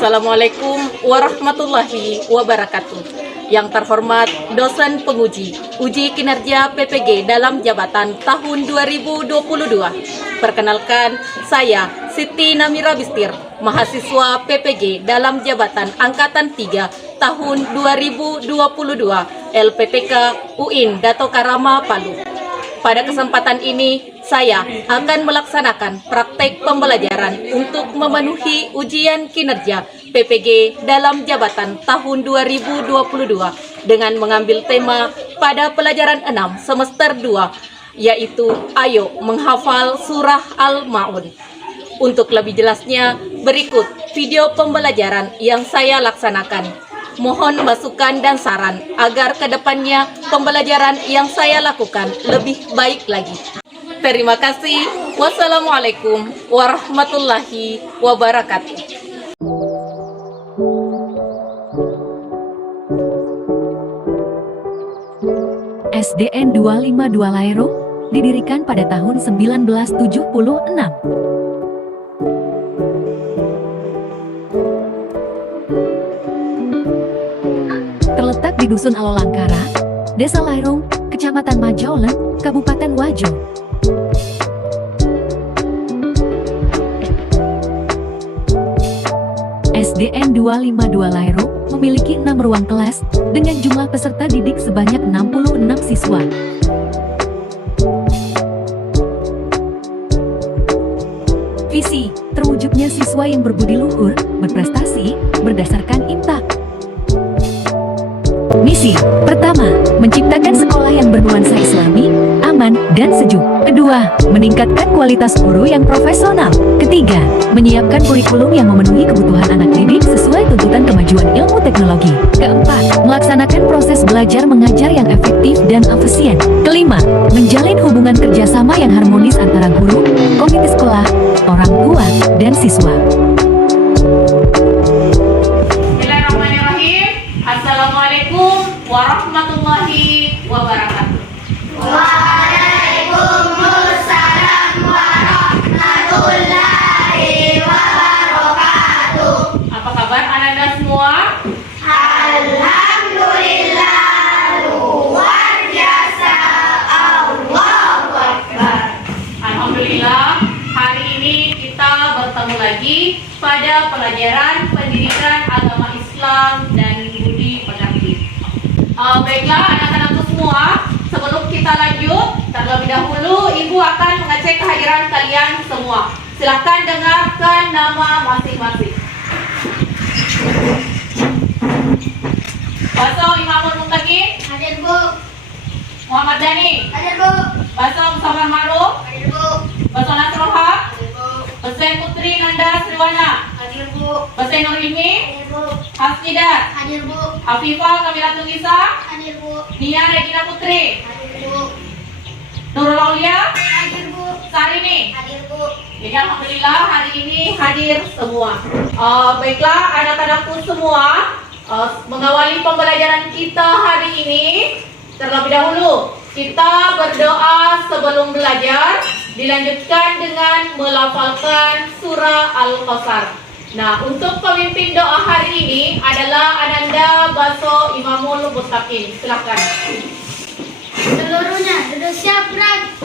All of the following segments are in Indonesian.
Assalamualaikum warahmatullahi wabarakatuh. Yang terhormat dosen penguji uji kinerja PPG dalam jabatan tahun 2022. Perkenalkan, saya Siti Namira Bistir, mahasiswa PPG dalam jabatan Angkatan 3 tahun 2022 LPPK UIN Dato Karama Palu. Pada kesempatan ini, saya akan melaksanakan praktek pembelajaran untuk memenuhi ujian kinerja PPG dalam jabatan tahun 2022 dengan mengambil tema pada pelajaran 6 semester 2, yaitu Ayo Menghafal Surah Al-Ma'un. Untuk lebih jelasnya, berikut video pembelajaran yang saya laksanakan. Mohon masukan dan saran agar kedepannya pembelajaran yang saya lakukan lebih baik lagi. Terima kasih. Wassalamualaikum warahmatullahi wabarakatuh. SDN 252 Lairo didirikan pada tahun 1976. Terletak di Dusun Alolangkara, Desa Lairung, Kecamatan Majaulen, Kabupaten Wajo. SDN 252 Lairo memiliki 6 ruang kelas dengan jumlah peserta didik sebanyak 66 siswa. Visi, terwujudnya siswa yang berbudi luhur, berprestasi, berdasarkan IMTA. Misi, pertama, menciptakan sekolah yang bernuansa Islami, aman, dan sejuk. Kedua, meningkatkan kualitas guru yang profesional. Ketiga, menyiapkan kurikulum yang memenuhi kebutuhan anak didik sesuai tuntutan kemajuan ilmu teknologi. Keempat, melaksanakan proses belajar mengajar yang efektif dan efisien. Kelima, menjalin hubungan kerjasama yang harmonis antara guru, komite sekolah, orang tua, dan siswa. Assalamualaikum warahmatullahi wabarakatuh. Waalaikumsalam warahmatullahi wabarakatuh. Apa kabar anak-anak semua? Alhamdulillah, luar biasa. Allahu Akbar. Alhamdulillah, hari ini kita bertemu lagi pada pelajaran pendidikan agama Islam dan budi pekerti. Baiklah anak-anakku semua, sebelum kita lanjut, terlebih dahulu Ibu akan mengecek kehadiran kalian semua. Silahkan dengarkan nama masing-masing. Baso Imamul Muntaqin. Hadir Bu. Muhammad Dhani. Hadir Bu. Baso Musamar Maruf. Hadir Bu. Baso Nasroha. Hadir Bu. Basen Putri Nanda Sriwana. Hadir Bu. Basen Nur Ilmi. Hadir Bu. Hasnidat. Hadir Bu. Afifah Kamilatul Nisa. Hadir Bu. Nia Regina Putri. Hadir Bu. Nurul Aulia. Hadir Bu. Sarini. Hadir Bu. Jadi alhamdulillah hari ini hadir semua. Baiklah anak-anakku semua, mengawali pembelajaran kita hari ini, terlebih dahulu kita berdoa sebelum belajar, dilanjutkan dengan melafalkan surah Al-Kautsar. Nah, untuk pemimpin doa hari ini adalah Ananda Baso Imamul Muntaqin. Silakan. Seluruhnya sudah siap, Ran?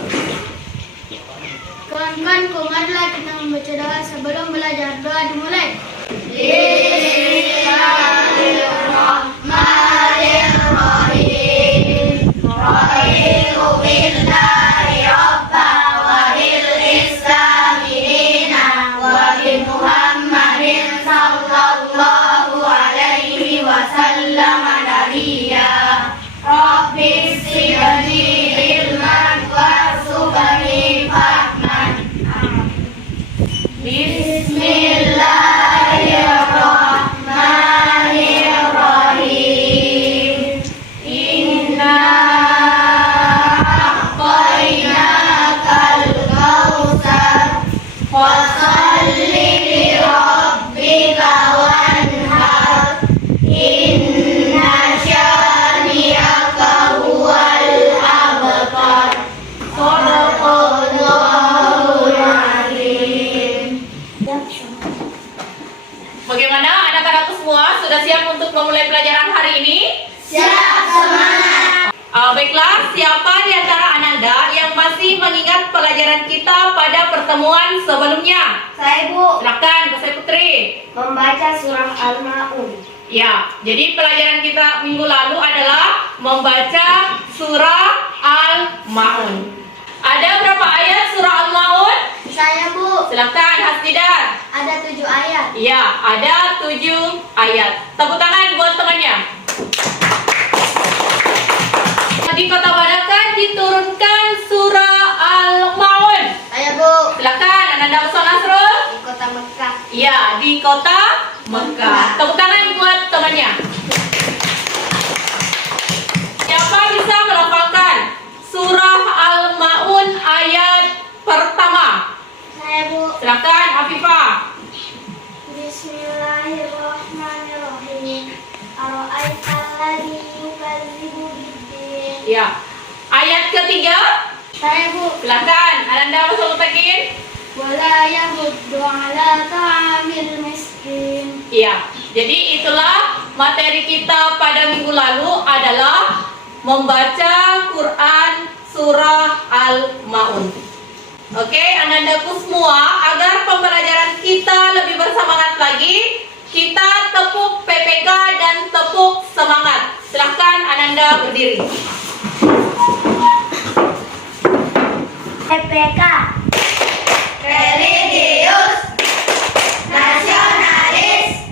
Kawan-kawanku, marilah kita membaca doa sebelum belajar. Doa dimulai. Bismillahirrahmanirrahim. Raditu billahi rabban wa bil islami dinan wa bi Muhammadin sallallahu alaihi wasallam nabiyya. Rabbi zidni ilman warzuqni fahman. Bismillahirrahmanirrahim. Baiklah, siapa di antara Ananda yang masih mengingat pelajaran kita pada pertemuan sebelumnya? Saya Bu, Silakan, Bu Sai Putri. membaca surah Al-Ma'un. Ya, jadi pelajaran kita minggu lalu adalah membaca surah Al-Ma'un. Ada berapa ayat surah Al-Ma'un? Saya Bu, Silakan, Hasnidar. ada 7 ayat. Ya, ada 7 ayat. Tepuk tangan buat temannya. Di kota manakah diturunkan surah Al-Ma'un? Saya Bu, Silakan, Ananda Usman Nasrul. di kota Mekah. Ya, di kota Mekah. Tepuk tangan buat temannya. Siapa bisa melafalkan surah Al-Ma'un ayat pertama? Saya Bu, Silakan, Afifah. Bismillahirrahmanirrahim. Ara'aital ladzi yukadzibu biddin. Ya. Ayat ketiga. Saya Bu, Silakan, Ananda Usman Mutakin. wala yahuddu ala ta'amil miskin. Iya, jadi itulah materi kita pada minggu lalu adalah membaca Quran surah Al-Ma'un. Oke, Anandaku semua, agar pembelajaran kita lebih bersemangat lagi, kita tepuk PPK dan tepuk semangat. Silahkan Ananda berdiri. PPK religius, nasionalis,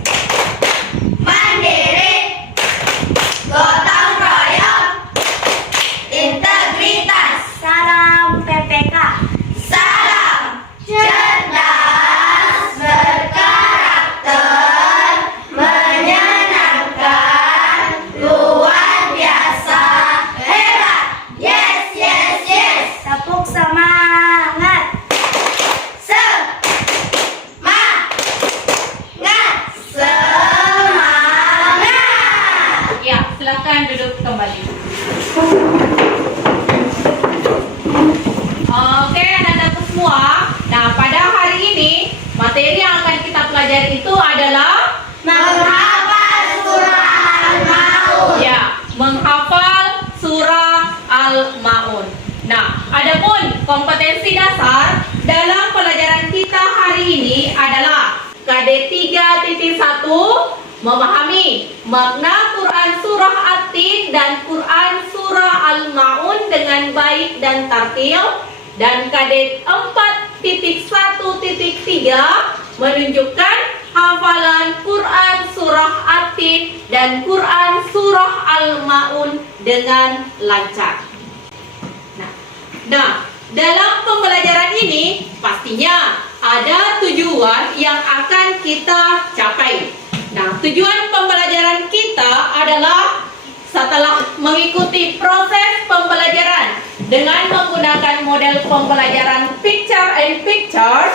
mandiri, gotong royong, integritas. Salam PPK. Salam cerdas, berkarakter, menyenangkan, luar biasa, hebat. Yes, yes, yes. Tepuk semangat. Semangat. Ya, silakan duduk kembali. Oke, Anandaku semua. Nah, pada hari ini materi yang akan kita pelajari itu adalah Menghafal surah Al-Ma'un. ya, menghafal surah Al-Ma'un. Nah, adapun kompetensi dasar dalam pelajaran kita hari ini adalah KD 3.1 memahami makna Quran surah At-Tin dan Quran surah Al-Ma'un dengan baik dan tartil, dan KD 4.1.3 menunjukkan hafalan Quran surah At-Tin dan Quran surah Al-Ma'un dengan lancar. Nah, dalam pembelajaran ini pastinya ada tujuan yang akan kita capai. Nah, tujuan pembelajaran kita adalah setelah mengikuti proses pembelajaran dengan menggunakan model pembelajaran picture and pictures,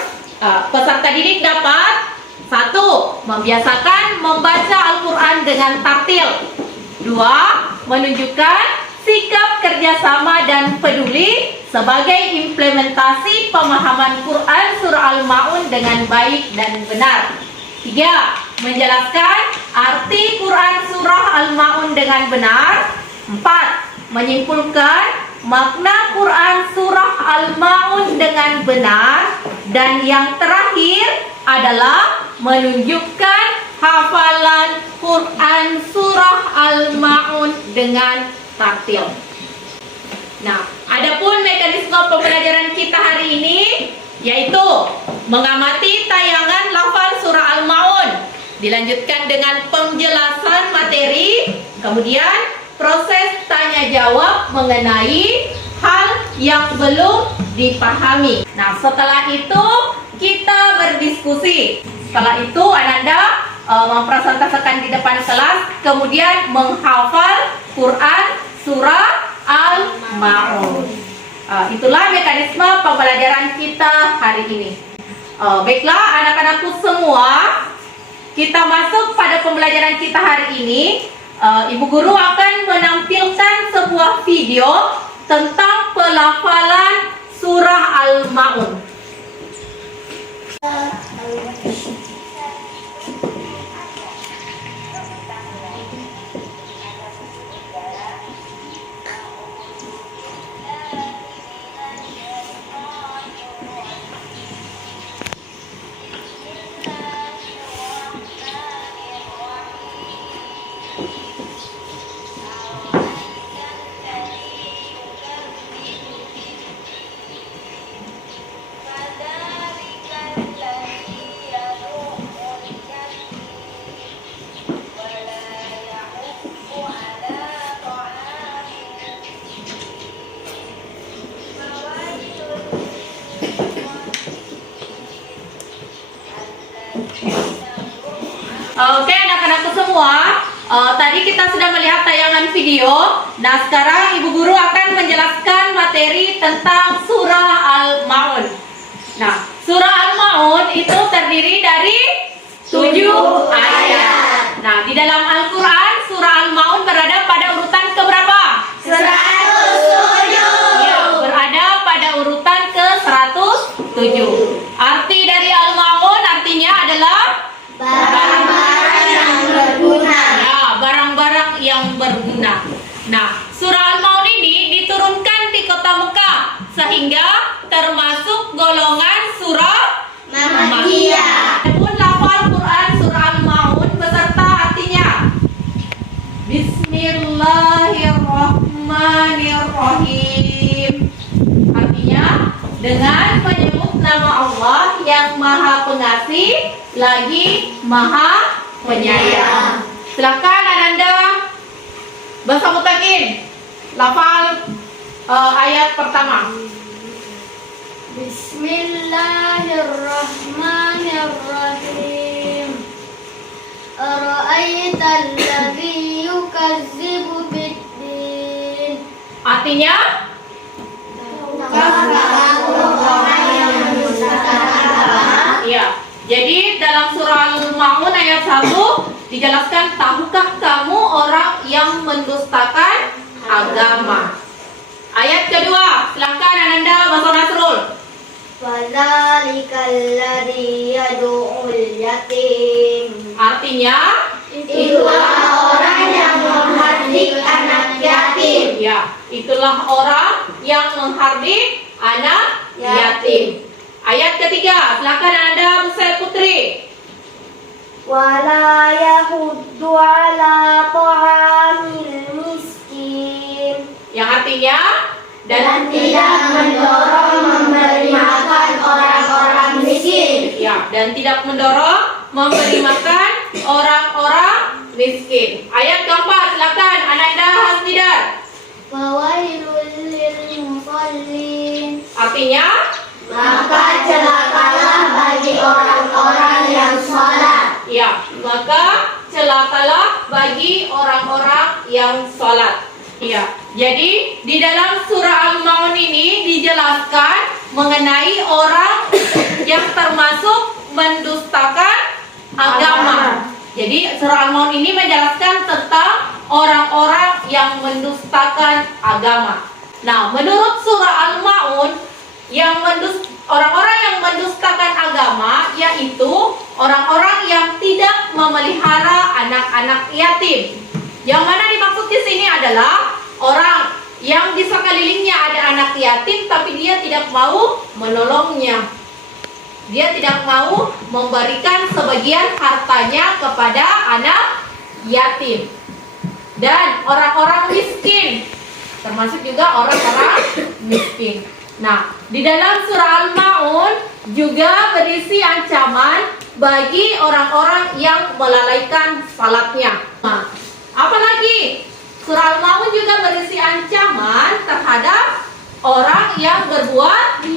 peserta didik dapat 1. Membiasakan membaca Al-Quran dengan tartil. 2. Menunjukkan sikap kerjasama dan peduli sebagai implementasi pemahaman Quran surah Al-Ma'un dengan baik dan benar. 3. Menjelaskan arti Quran surah Al-Ma'un dengan benar. 4. Menyimpulkan makna Quran surah Al-Ma'un dengan benar. Dan yang terakhir adalah menunjukkan hafalan Quran surah Al-Ma'un dengan tartil. Nah, adapun mekanisme pembelajaran kita hari ini yaitu mengamati tayangan lafal surah Al-Ma'un, dilanjutkan dengan penjelasan materi, kemudian proses tanya jawab mengenai hal yang belum dipahami. Nah, setelah itu kita berdiskusi. Setelah itu Ananda mempresentasikan di depan kelas, kemudian menghafal Quran surah Al-Ma'un. Itulah mekanisme pembelajaran kita hari ini. Baiklah anak-anakku semua, kita masuk pada pembelajaran kita hari ini. Ibu guru akan menampilkan sebuah video tentang pelafalan surah Al-Ma'un. Oke, anak-anakku semua, tadi kita sudah melihat tayangan video. Nah, sekarang Ibu Guru akan menjelaskan materi tentang Surah Al-Ma'un. Nah, Surah Al-Ma'un itu terdiri dari 7 ayat. Nah, di dalam Al-Quran, Surah Al-Ma'un berada pada urutan keberapa? 107. Ya, berada pada urutan ke-107. Arti dari Al-Ma'un artinya adalah Barang-barang yang berguna. ya, barang-barang yang berguna. Nah, Surah Al-Ma'un ini diturunkan di kota Mekah sehingga termasuk golongan surah Makkiyah. Pun lafal Quran Surah Al-Ma'un beserta artinya. Bismillahirrahmanirrahim. Artinya dengan menyebut nama Allah yang Maha Pengasih lagi Maha Penyayang. Silakan Ananda bahasa mutakin lafal ayat pertama. Bismillahirrahmanirrahim. Ara'aital ladzi yukazzibu biddin. Artinya iya. Jadi dalam surah Al-Ma'un ayat 1 dijelaskan, tahukah kamu orang yang mendustakan agama? Ayat kedua, silakan Ananda Baso Nasrul. Wadzalikal ladzi yad'ul yatim. Artinya Itulah orang yang menghardik anak yatim. ya, itulah orang yang menghardik anak yatim. Ayat ketiga, silakan Ananda Busai Putri. Wala yahuddu ala ta'amil miskin. Yang artinya Dan tidak mendorong memberi makan orang-orang miskin. ya, dan tidak mendorong memberi makan orang-orang miskin. Ayat keempat, silakan Ananda Hasnidar. Fawailul lil musallin. Artinya Maka celakalah bagi orang-orang yang sholat. ya, maka celakalah bagi orang-orang yang sholat. Ya, jadi di dalam surah Al-Ma'un ini dijelaskan mengenai orang yang termasuk mendustakan agama. Jadi surah Al-Ma'un ini menjelaskan tentang orang-orang yang mendustakan agama. Nah, menurut surah Al-Ma'un, orang-orang yang mendustakan agama yaitu orang-orang yang tidak memelihara anak-anak yatim. Yang mana dimaksud di sini adalah orang yang di sekelilingnya ada anak yatim tapi dia tidak mau menolongnya. Dia tidak mau memberikan sebagian hartanya kepada anak yatim. Dan orang-orang miskin, termasuk juga orang-orang miskin. Nah, di dalam surah Al-Ma'un juga berisi ancaman bagi orang-orang yang melalaikan salatnya. Nah, apalagi surah Al-Ma'un juga berisi ancaman terhadap orang yang berbuat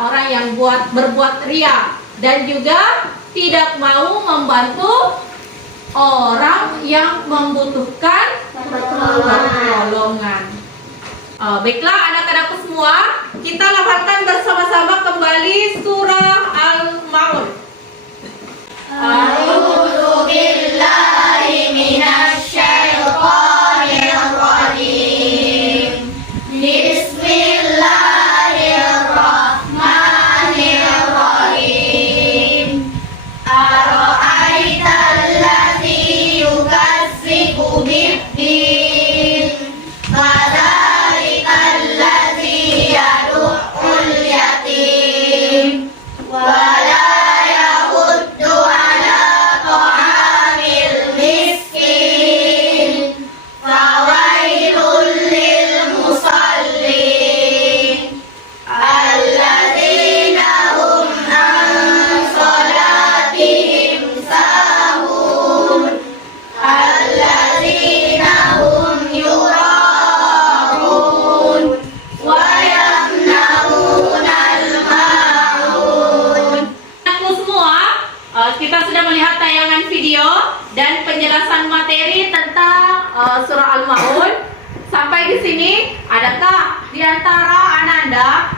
orang yang berbuat ria dan juga tidak mau membantu orang yang membutuhkan pertolongan. Baiklah anak-anakku semua, kita lafalkan bersama-sama kembali surah Al-Ma'un. A'udzu billahi minasy syaithanir rajim. Bismillahirrahmanirrahim. Ara'aital ladzi yukazzibu biddin. Fadzalikal ladzi yad'ul yatim. Wala yahuddu ala ta'amil miskin. Fawailul lil musallin. Alladzina hum an salatihim sahun. Alladzina surah Al-Maun. Sampai di sini, adakah di antara Ananda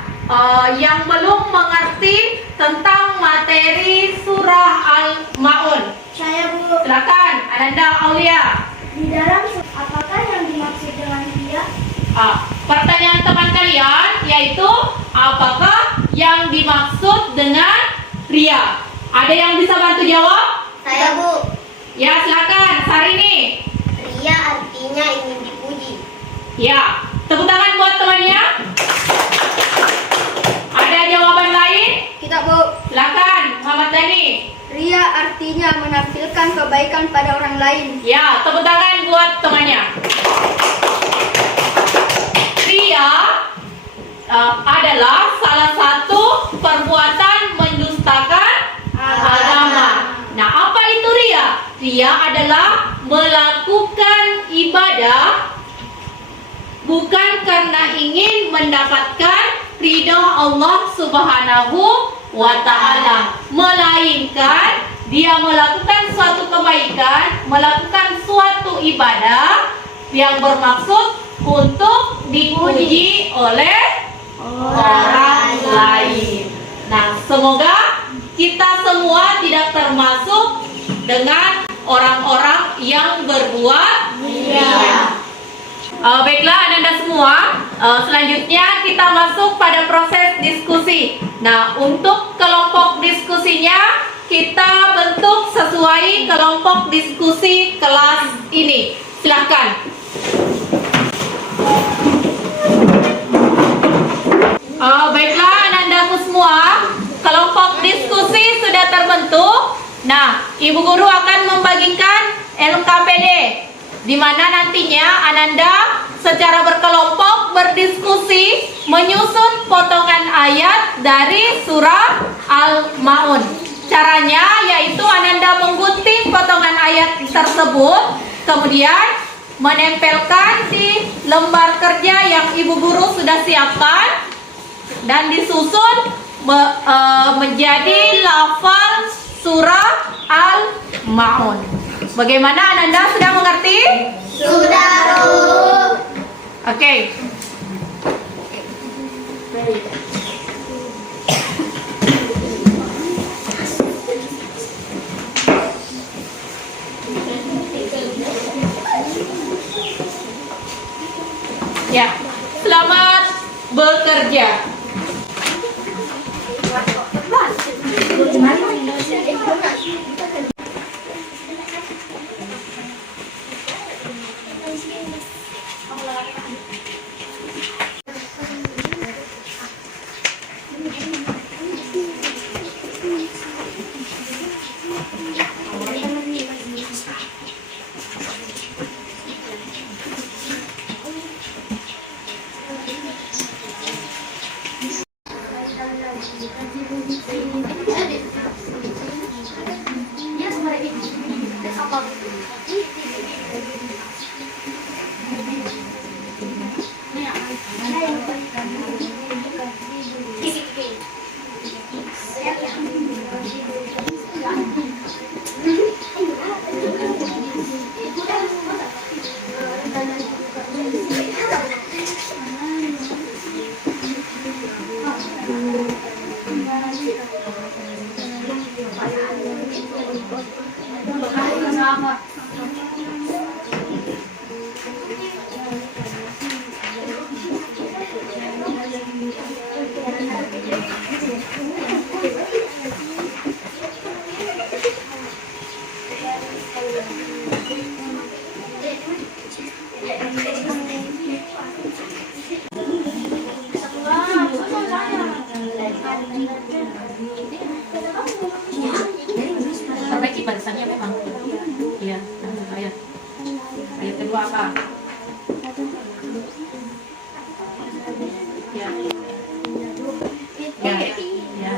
yang belum mengerti tentang materi surah Al-Maun? Saya Bu. Silakan, Ananda Aulia. Di dalam apakah yang dimaksud dengan dia? Pertanyaan teman kalian yaitu apakah yang dimaksud dengan ria? Ada yang bisa bantu jawab? Saya Bu. Ya, silakan, Sarini. Ria artinya ingin dipuji. Ya, tepuk tangan buat temannya. Ada jawaban lain? Kita Bu. Silakan, Muhammad Dani. Ria artinya menampilkan kebaikan pada orang lain. Ya, tepuk tangan buat temannya. Ria adalah salah satu perbuatan mendustakan agama. Nah, apa itu ria? Ria adalah melakukan ibadah bukan karena ingin mendapatkan ridha Allah Subhanahu wa ta'ala, melainkan dia melakukan suatu kebaikan, melakukan suatu ibadah yang bermaksud untuk dipuji oleh orang lain. Nah, semoga kita semua tidak termasuk dengan orang-orang yang berbuat ria. Baiklah Ananda semua, selanjutnya kita masuk pada proses diskusi. Nah, untuk kelompok diskusinya kita bentuk sesuai kelompok diskusi kelas ini. Silakan. Baiklah Anandaku semua, kelompok diskusi sudah terbentuk. Nah, Ibu Guru akan membagikan LKPD, di mana nantinya Ananda secara berkelompok berdiskusi menyusun potongan ayat dari surah Al-Maun. Caranya yaitu Ananda menggunting potongan ayat tersebut, kemudian menempelkan di lembar kerja yang Ibu Guru sudah siapkan dan disusun menjadi lafal surah Al-Maun. Bagaimana Ananda sudah mengerti? Sudah Bu. Oke. Ya, selamat bekerja. Perbaiki barisannya memang. Iya, ayat. Ayat kedua apa? Ya. Ya. Ya.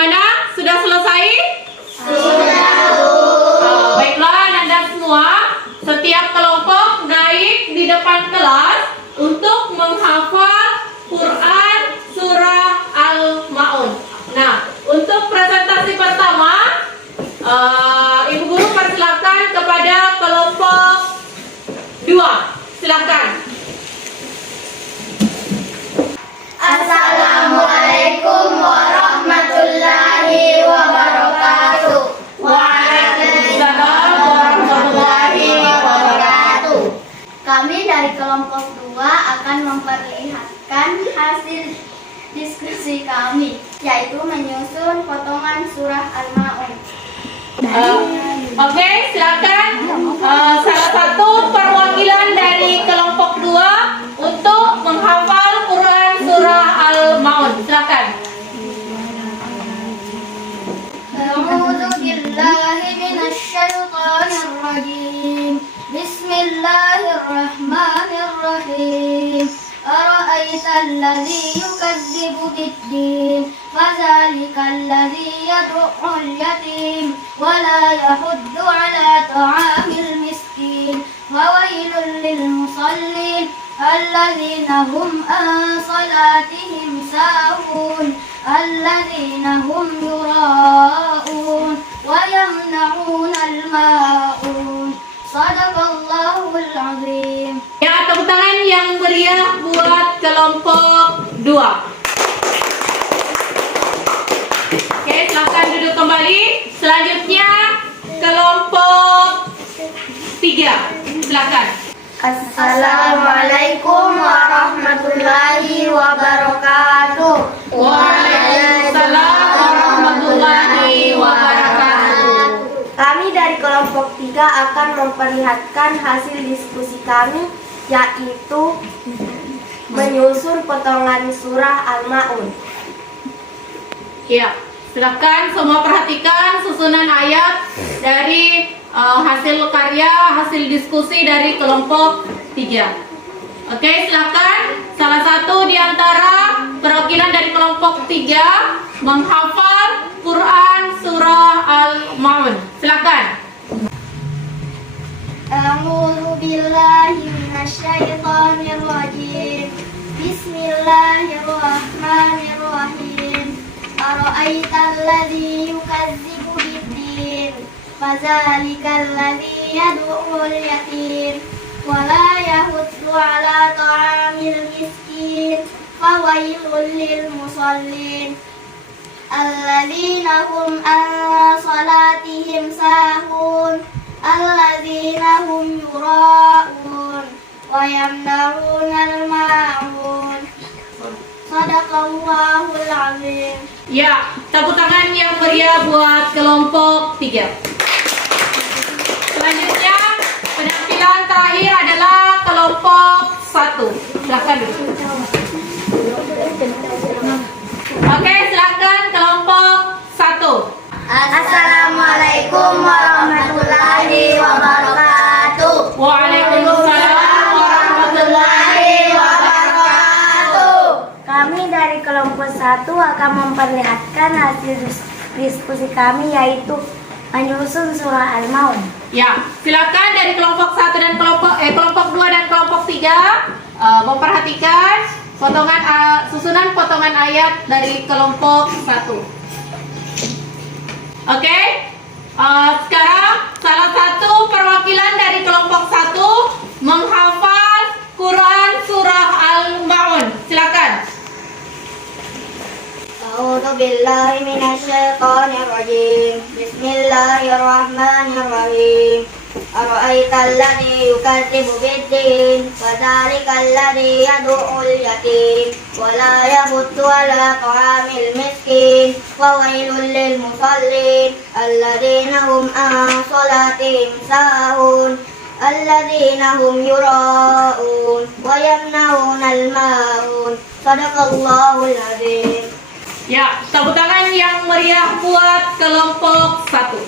Gimana? Sudah selesai? Baiklah Anda semua, setiap kelompok naik di depan kelas untuk menghafal Quran Surah Al-Ma'un. Nah, untuk presentasi pertama, Ibu Guru persilakan kepada kelompok 2. Silakan. Assalamualaikum warahmatullahi wabarakatuh. Waalaikumsalam warahmatullahi wabarakatuh. Kami dari kelompok 2 akan memperlihatkan hasil diskusi kami, yaitu menyusun potongan surah Al-Ma'un. Oke, silakan salah satu perwakilan dari kelompok 2 untuk menghafal Quran surah Al-Ma'un. Silakan. A'udzu billahi minasy syaithanir rajim. Bismillahirrahmanirrahim. Ara'aital ladzi yukadzibu bid-din, fadzalikal ladzi yad'ul yatim wa la yahuddu 'ala ta'amil miskin, wa wailul lil musallin alladzina hum an salatihim sahun, alladzina hum yura'un wa yamna'unal ma'un. Shadaqallahul 'azim. Ya, tepuk tangan yang meriah buat kelompok 2. Oke, silakan duduk kembali. Selanjutnya kelompok 3. Silakan. Assalamualaikum warahmatullahi wabarakatuh. Waalaikumsalam warahmatullahi wabarakatuh. Kami dari kelompok 3 akan memperlihatkan hasil diskusi kami, yaitu menyusun potongan surah Al-Ma'un. Ya, silakan semua perhatikan susunan ayat dari hasil karya, hasil diskusi dari kelompok 3. Oke, silakan salah satu di antara perwakilan dari kelompok 3 menghafal Quran surah Al-Ma'un. Silakan. A'udzu billahi minasy syaithanir rajim. Bismillahirrahmanirrahim. Ara'aital ladzi yukadzibu bid-din, fadzalikal ladzi yad'ul yatim wa la yahuddu 'ala ta'amil miskin, fawailul lil musallin alladzina hum an salatihim sahun, alladzina hum yura'un wa yamna'unal ma'un. Shadaqallahul 'azim. Ya, tepuk tangan yang meriah buat kelompok 3. Selanjutnya, penampilan terakhir adalah kelompok 1. Silakan. Oke, silakan kelompok 1. Assalamualaikum warahmatullahi wabarakatuh. Waalaikumsalam warahmatullahi wabarakatuh. Kami dari kelompok 1 akan memperlihatkan hasil diskusi kami, yaitu menyusun surah Al-Ma'un. Ya, silakan dari kelompok 1 dan kelompok 2 dan kelompok 3 memperhatikan susunan potongan ayat dari kelompok 1. Oke, sekarang salah satu perwakilan dari kelompok 1 menghafal Quran surah Al-Ma'un. Silakan. A'udzu billahi minasy syaithanir rajim. Bismillahirrahmanirrahim. Ara'aital ladzi yukadzibu bid-din, fadzalikal ladzi yad'ul yatim wa la yahuddu 'ala ta'amil miskin, wa wailul lil musallin alladzina hum an salatihim sahun, alladzina hum yura'un wa yamna'unal ma'un. Shadaqallahul 'azim. Ya, tepuk tangan yang meriah buat kelompok 1.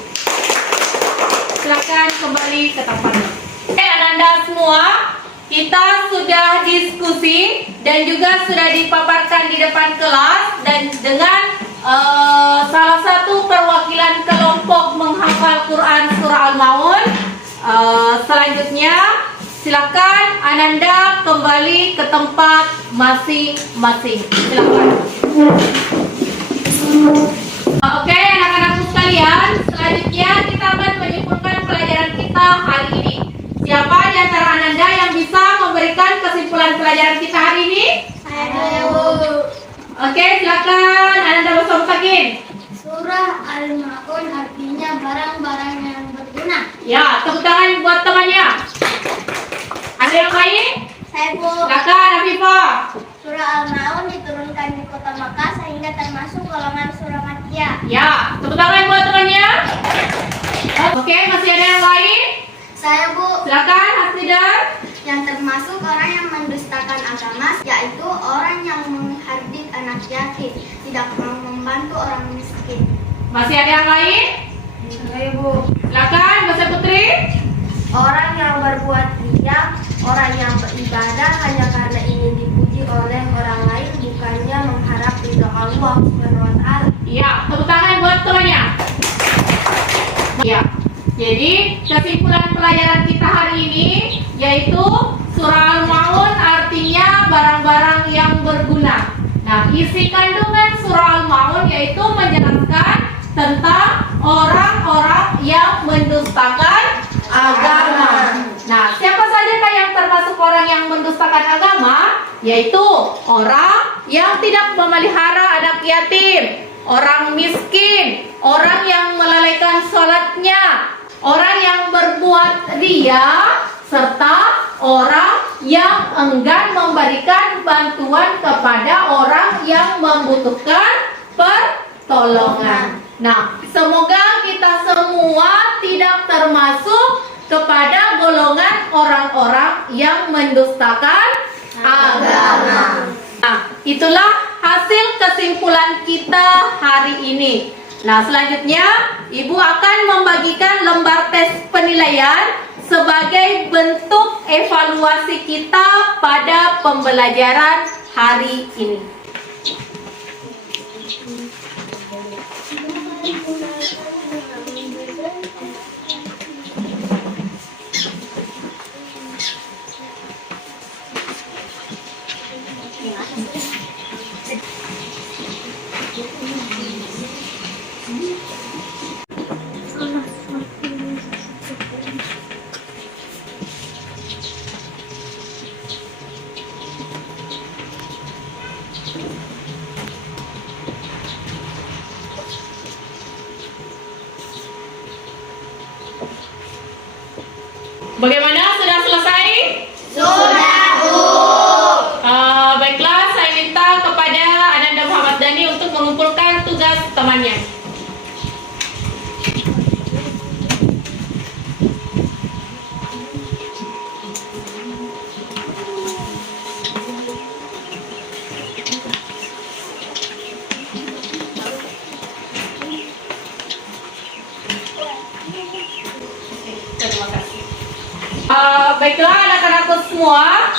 Silakan kembali ke tempatnya. Anda semua, kita sudah diskusi dan juga sudah dipaparkan di depan kelas, dan dengan salah satu perwakilan kelompok menghafal Quran surah Al-Maun. Selanjutnya silakan Ananda kembali ke tempat masing-masing. Silakan. Oke, anak-anakku sekalian, selanjutnya kita akan menyimpulkan pelajaran kita hari ini. Siapa di antara Ananda yang bisa memberikan kesimpulan pelajaran kita hari ini? Saya Bu. Oke, silakan Ananda bersama-sama. Surah Al-Maun artinya barang-barang yang berguna. Ya, tepuk tangan buat temannya. Ada yang lain? Saya Bu. Silakan Afifah. Surah Al-Maun diturunkan di kota Makkah sehingga termasuk golongan surah Makkiyah. Ya, tepuk tangan buat temannya. Oke, masih ada yang lain? Saya Bu. Silakan Hasnidar. Yang termasuk orang yang mendustakan agama, yaitu orang yang menghardik anak yatim, tidak mau membantu orang miskin. Masih ada yang lain? Saya Bu. Silakan Mbak Putri. Orang yang berbuat riya, orang yang beribadah hanya karena ingin dipuji oleh orang lain, bukannya mengharap ridho Allah Subhanahu wa Ta'ala. Iya, tepuk tangan buat temannya. Ya, jadi kesimpulan pelajaran kita hari ini yaitu surah Al-Maun artinya barang-barang yang berguna. Nah, isi kandungan surah Al-Maun yaitu menjelaskan tentang orang-orang yang mendustakan agama. Nah, siapa saja yang termasuk orang yang mendustakan agama? Yaitu orang yang tidak memelihara anak yatim, orang miskin, orang yang melalaikan sholatnya, orang yang berbuat riya, serta orang yang enggan memberikan bantuan kepada orang yang membutuhkan pertolongan. Nah, semoga kita semua tidak termasuk kepada golongan orang-orang yang mendustakan agama. Nah, itulah hasil kesimpulan kita hari ini. Nah, selanjutnya Ibu akan membagikan lembar tes penilaian sebagai bentuk evaluasi kita pada pembelajaran hari ini. Bagaimana? Sudah selesai? Sudah Bu. Baiklah, saya minta kepada Ananda Muhammad Dhani untuk mengumpulkan tugas temannya. Terima kasih. Baiklah anak-anakku semua,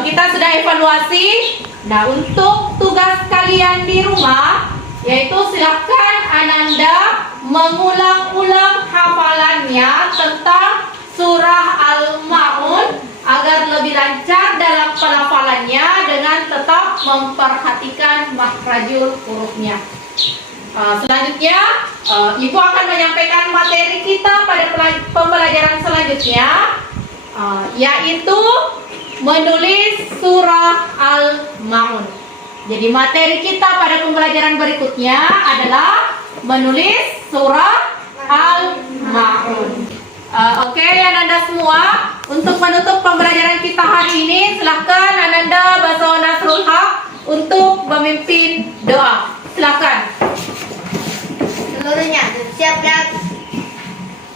kita sudah evaluasi. Nah, untuk tugas kalian di rumah, yaitu silakan Ananda mengulang-ulang hafalannya tentang surah Al-Maun agar lebih lancar dalam pelafalannya dengan tetap memperhatikan makhrajul hurufnya. Selanjutnya, Ibu akan menyampaikan materi kita pada pembelajaran selanjutnya, yaitu menulis surah Al-Maun. Jadi materi kita pada pembelajaran berikutnya adalah menulis surah Al-Maun. Oke, Ananda semua, untuk menutup pembelajaran kita hari ini, silahkan Ananda Baso Nasrul Haq untuk memimpin doa. Silahkan. Seluruhnya siap ya.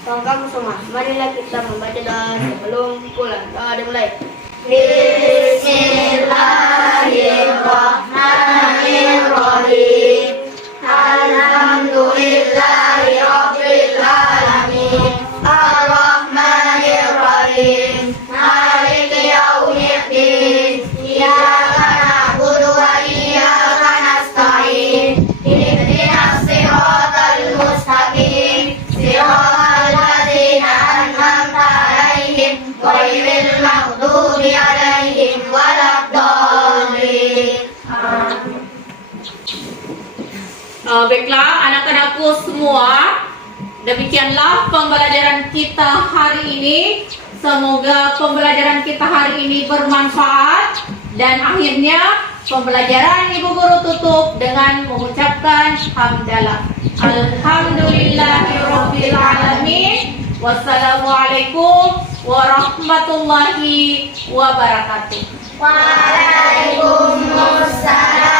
Kamu semua, marilah kita membaca doa sebelum pulang. Doa dimulai. Bismillahirrahmanirrahim. Alhamdulillahirabbil alamin. Arrahmanirrahim. Maliki yaumiddin. Iyyaka na'budu wa iyyaka nasta'in. semua, demikianlah pembelajaran kita hari ini. Semoga pembelajaran kita hari ini bermanfaat. Dan akhirnya pembelajaran Ibu Guru tutup dengan mengucapkan hamdalah. Alhamdulillahirabbil alamin. Wassalamualaikum warahmatullahi wabarakatuh. Waalaikumsalam